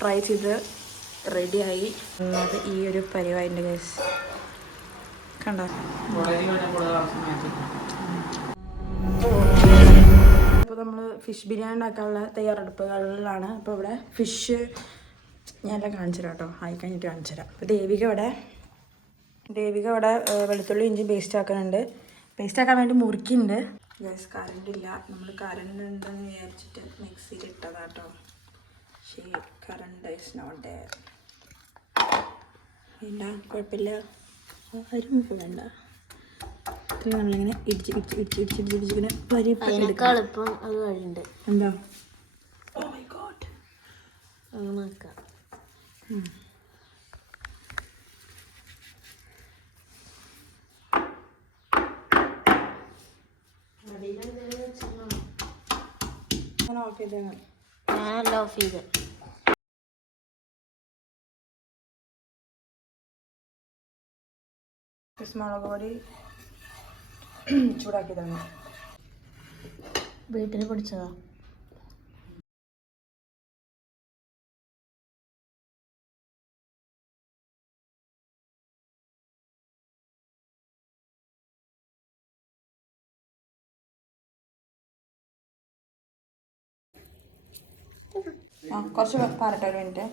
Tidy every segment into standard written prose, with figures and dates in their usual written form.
Fry ചെയ്ത് റെഡിയായി. അത് ഈ ഒരു പരിപാടിൻ്റെ കേസ് കണ്ടോ. അപ്പോൾ നമ്മൾ ഫിഷ് ബിരിയാണി ഉണ്ടാക്കാനുള്ള തയ്യാറെടുപ്പുകളിലാണ്. അപ്പോൾ ഇവിടെ ഫിഷ് ഞാനെല്ലാം കാണിച്ചു തരാം കേട്ടോ. ആയി കഴിഞ്ഞിട്ട് കാണിച്ചു തരാം. അപ്പോൾ ദേവിക ഇവിടെ വെളുത്തുള്ളി ഇഞ്ചി പേസ്റ്റ് ആക്കാനുണ്ട്. പേസ്റ്റ് ആക്കാൻ വേണ്ടി മുറിക്കുന്നുണ്ട്. ഗ്യാസ് കറണ്ട് ഇല്ല. നമ്മൾ കറണ്ട് ഉണ്ടെന്ന് വിചാരിച്ചിട്ട് മിക്സിയിൽ ഇട്ടതാട്ടോ. ശരി, കറണ്ട് ഇസ് നോട്ട് ദെയർ. വേണ്ട, കുഴപ്പമില്ല, ആരും വേണ്ട. ഇത് നമ്മളിങ്ങനെ ഇടിച്ചിങ്ങനെ എളുപ്പം അത് വഴിയുണ്ട്. എന്താ? ഓ മൈ ഗോഡ്, അങ്ങനെ ആക്കാം. ഞാനല്ല ഓഫ് ചെയ്ത്. മുളക് പൊടി ചൂടാക്കി തന്നെ വീട്ടിൽ പൊടിച്ചതാ. കുറച്ച് പാരട്ടെ, ഒരു മിനിറ്റ്.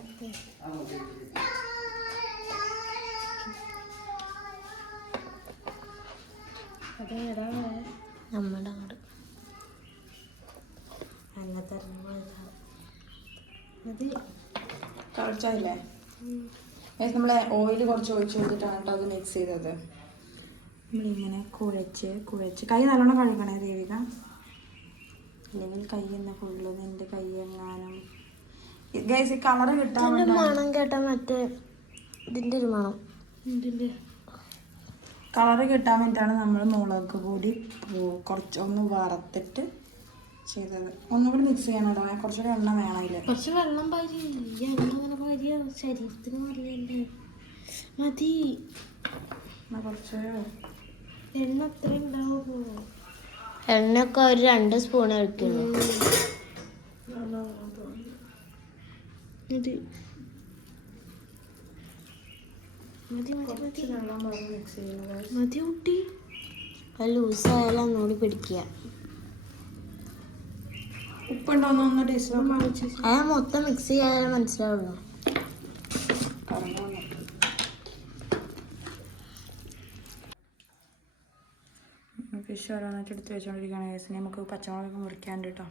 നമ്മുടെ അങ്ങോട്ട് കുറച്ചായില്ലേ? നമ്മൾ ഓയിൽ കുറച്ച് ഒഴിച്ച് കൊടുത്തിട്ടാണ് കേട്ടോ അത് മിക്സ് ചെയ്തത്. നമ്മളിങ്ങനെ കുഴച്ച് കൈ നല്ലോണം കഴുകണേ ദേവിക, അല്ലെങ്കിൽ കൈ എന്ന ഫുള്ള് നിൻ്റെ കൈ എങ്ങാനും. ഗൈസ്, ഈ കളറ് കിട്ടാൻ മണം കേട്ടാ മറ്റേ ഇതിൻ്റെ ഒരു മണം, ഇതിൻ്റെ കളറ് കിട്ടാൻ വേണ്ടിയിട്ടാണ് നമ്മൾ മുളക് പൊടി കുറച്ചൊന്ന് വറുത്തിട്ട് ചെയ്തത്. ഒന്നുകൂടി മിക്സ് ചെയ്യണം കേട്ടോ. കുറച്ചുകൂടി എണ്ണ വേണം അതിൽ. കുറച്ച് വെള്ളം പാരി. ഈ എണ്ണ അങ്ങനെ പാരിയ ശരീരത്തിന് നല്ലതല്ലേ. മതി, കുറച്ച് എണ്ണ അത്ര ഉണ്ടാവുമോ? എണ്ണയൊക്കെ ഒരു 2 സ്പൂൺ കഴിക്കുള്ളൂ. മതി കുട്ടി. അത് ലൂസായാലും ഒന്നുകൂടി പിടിക്കുക. ഉപ്പുണ്ടോന്ന് ടേസ്റ്റ് അത് മൊത്തം മിക്സ് ചെയ്യാൻ മനസ്സിലാവുള്ളൂ. ഫിഷ് ഓരോന്നായിട്ട് എടുത്ത് വെച്ചുകൊണ്ടിരിക്കുകയാണ് കേസിന്. നമുക്ക് പച്ചമുളകൊക്കെ മുറിക്കാണ്ട് കേട്ടോ.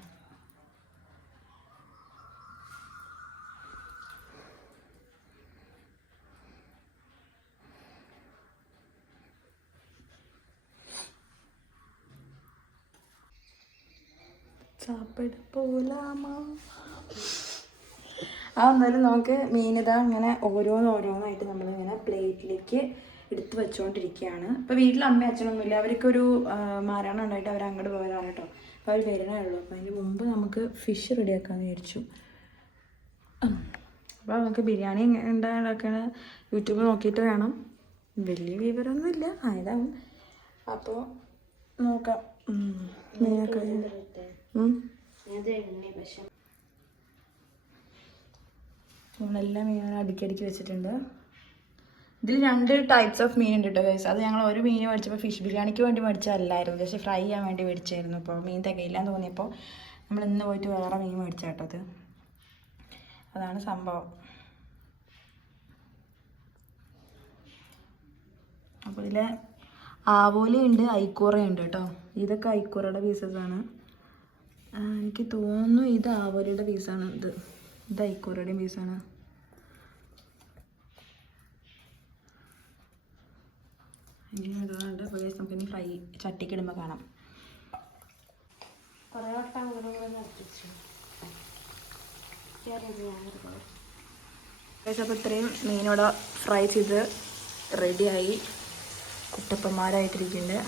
എന്നാലും നമുക്ക് മീനിതാ ഇങ്ങനെ ഓരോന്നായിട്ട് നമ്മളിങ്ങനെ പ്ലേറ്റിലേക്ക് എടുത്ത് വെച്ചുകൊണ്ടിരിക്കുകയാണ്. ഇപ്പോൾ വീട്ടിൽ അമ്മയും അച്ഛനൊന്നുമില്ല. അവർക്കൊരു മാരണം ഉണ്ടായിട്ട് അവർ അങ്ങോട്ട് പോയതാണ് കേട്ടോ. അപ്പോൾ അവർ വരണേ ഉള്ളൂ. അപ്പോൾ അതിന് മുമ്പ് നമുക്ക് ഫിഷ് റെഡിയാക്കാമെന്ന് വിചാരിച്ചു. അപ്പോൾ നമുക്ക് ബിരിയാണി ഉണ്ടാക്കണ യൂട്യൂബ് നോക്കിയിട്ട് വേണം. വലിയ വിവരമൊന്നുമില്ല, ആയതാവും. അപ്പോൾ നോക്കാം. മീനൊക്കെ നമ്മളെല്ലാം മീനുകളും അടുക്കി വെച്ചിട്ടുണ്ട്. ഇതിൽ 2 ടൈപ്സ് ഓഫ് മീൻ ഉണ്ട് കേട്ടോ ഗൈസ്. അത് ഞങ്ങൾ ഒരു മീൻ മേടിച്ചപ്പോൾ ഫിഷ് ബിരിയാണിക്ക് വേണ്ടി മേടിച്ചതല്ലായിരുന്നു, ജസ്റ്റ് ഫ്രൈ ചെയ്യാൻ വേണ്ടി മേടിച്ചായിരുന്നു. അപ്പോൾ മീൻ തികയില്ലാന്ന് തോന്നിയപ്പോൾ നമ്മൾ ഇന്ന് പോയിട്ട് വേറെ മീൻ മേടിച്ചാൽ കേട്ടോ. അത് അതാണ് സംഭവം. അപ്പോൾ ഇതിൽ ആവോലിയുണ്ട്, ഐക്കൂറയുണ്ട് കേട്ടോ. ഇതൊക്കെ ഐക്കൂറയുടെ പീസസാണ്. എനിക്ക് തോന്നുന്നു ഇത് ആവോലിയുടെ പീസാണ്. ഇത് ഐക്കൂറയുടെയും പീസാണ്. ഇങ്ങനെ ഇടുന്നുണ്ട്. അപ്പോൾ നമുക്കിനി ഫ്രൈ ചട്ടിക്ക് ഇടുമ്പോൾ കാണാം. കുറേ വട്ടം അങ്ങനെ നിർത്തിച്ചു. അപ്പോൾ ഇത്രയും മീനോടെ ഫ്രൈ ചെയ്ത് റെഡിയായി കുട്ടപ്പന്മാരായിട്ടിരിക്കുന്നുണ്ട്.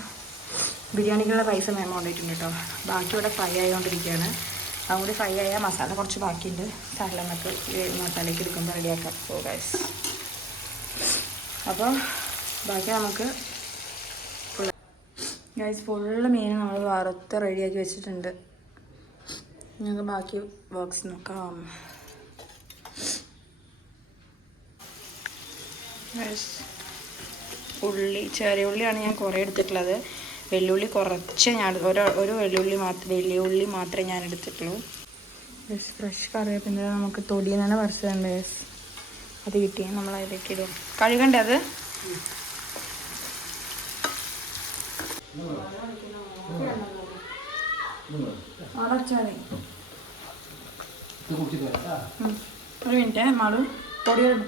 ബിരിയാണിക്കുള്ള റൈസ് മേമ കൊണ്ടിട്ടുണ്ട് കേട്ടോ. ബാക്കി ഇവിടെ ഫ്രൈ ആയിക്കൊണ്ടിരിക്കുകയാണ്. അതുകൂടി ഫ്രൈ ആയാൽ മസാല കുറച്ച് ബാക്കിയുണ്ട്. സാലഡ് നമുക്ക് മസാലയ്ക്ക് എടുക്കുമ്പോൾ റെഡിയാക്കാം. സോ ഗൈസ്, അപ്പോൾ ബാക്കി നമുക്ക് ഫുള്ള് മീൻ നമ്മൾ വറുത്ത് റെഡിയാക്കി വെച്ചിട്ടുണ്ട്. ഞങ്ങൾക്ക് ബാക്കി ബോക്സ് നോക്കാം. ഉള്ളി, ചെറിയ ഉള്ളിയാണ് ഞാൻ കുറേ എടുത്തിട്ടുള്ളത്. വെല്ലുള്ളി കുറച്ച് ഞാൻ ഒരു വെല്ലുള്ളി മാത്രം, വലിയ ഉള്ളി മാത്രമേ ഞാൻ എടുത്തിട്ടുള്ളൂ. ഫ്രഷ് കറിവേപ്പിൻ്റെ നമുക്ക് തൊടിയിൽ തന്നെ പറിച്ചതുണ്ട്. അത് കിട്ടി, നമ്മൾ അതിലേക്ക് ഇടും. കഴുകണ്ടേ അത്? ഒരു മിനിറ്റ് മാളു, പൊടിയിടും.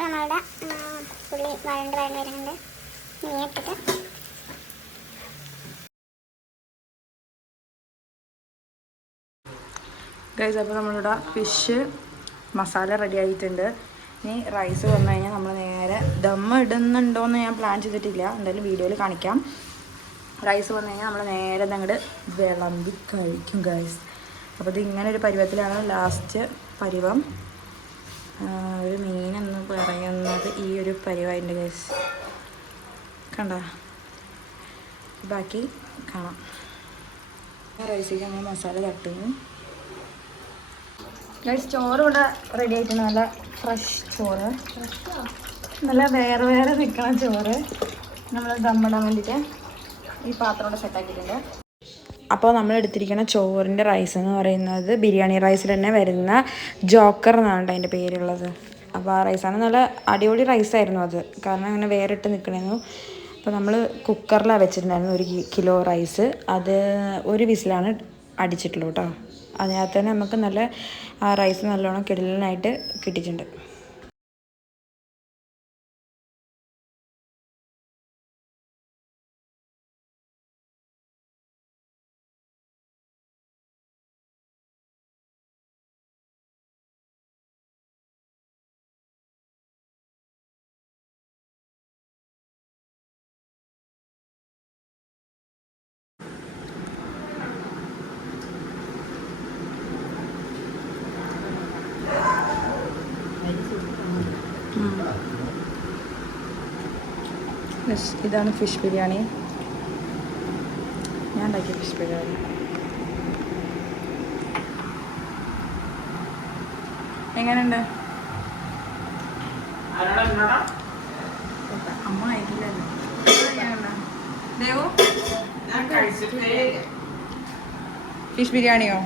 നമ്മളുടെ പുള്ളി വഴണ്ട് വരുന്നുണ്ട്. മീനിട്ടിട്ട് ഗൈസ്, അപ്പോൾ നമ്മളിവിടെ ഫിഷ് മസാല റെഡി ആയിട്ടുണ്ട്. ഇനി റൈസ് വന്നു കഴിഞ്ഞാൽ നമ്മൾ നേരെ ദമ്മ് ഇടുന്നുണ്ടോയെന്ന് ഞാൻ പ്ലാൻ ചെയ്തിട്ടില്ല, എന്തായാലും വീഡിയോയിൽ കാണിക്കാം. റൈസ് വന്നു കഴിഞ്ഞാൽ നമ്മൾ നേരെ അങ്ങോട്ട് വിളമ്പി കഴിക്കും ഗൈസ്. അപ്പോൾ ഇത് ഇങ്ങനെ ഒരു പരുവത്തിലാണ് ലാസ്റ്റ് പരുവം. ഒരു മീനെന്ന് പറയുന്നത് ഈ ഒരു പരുവായിട്ടുണ്ട് ഗൈസ്. കണ്ട, ബാക്കി കാണാം. റൈസിലേക്ക് നമ്മൾ മസാല തട്ടുന്നു ഗൈസ്. ചോറ് ഇവിടെ റെഡി ആയിട്ടുണ്ട്. നല്ല ഫ്രഷ് ചോറ്, നല്ല വേറെ വേറെ നിൽക്കണ ചോറ് നമ്മൾ ദമ്മിടാൻ വേണ്ടിയിട്ട് ഈ പാത്രം കൂടെ സെറ്റാക്കിയിട്ടുണ്ട്. അപ്പോൾ നമ്മൾ എടുത്തിരിക്കുന്ന ചോറിൻ്റെ റൈസ് എന്ന് പറയുന്നത് ബിരിയാണി റൈസിൽ തന്നെ വരുന്ന ജോക്കർ എന്നാണ് അതിൻ്റെ പേരുള്ളത്. അപ്പോൾ ആ റൈസാണ് നല്ല അടിപൊളി റൈസായിരുന്നു അത്, കാരണം അങ്ങനെ വേറെ ഇട്ട് നിൽക്കണമായിരുന്നു. അപ്പോൾ നമ്മൾ കുക്കറിലാണ് വെച്ചിട്ടുണ്ടായിരുന്നു 1 കിലോ റൈസ്. അത് 1 വിസിലാണ് അടിച്ചിട്ടുള്ളൂ കേട്ടോ. അതിനകത്ത് തന്നെ നമുക്ക് നല്ല ആ റൈസ് നല്ലോണം കിടലിനായിട്ട് കിട്ടിയിട്ടുണ്ട്. ഇതാണ് ഫിഷ് ബിരിയാണി. ഞാൻ ഉണ്ടാക്കിയ ഫിഷ് ബിരിയാണി. എങ്ങനെയുണ്ട്? അമ്മ ആയിട്ടില്ലല്ലോ. ദേവു, ഫിഷ് ബിരിയാണിയോ?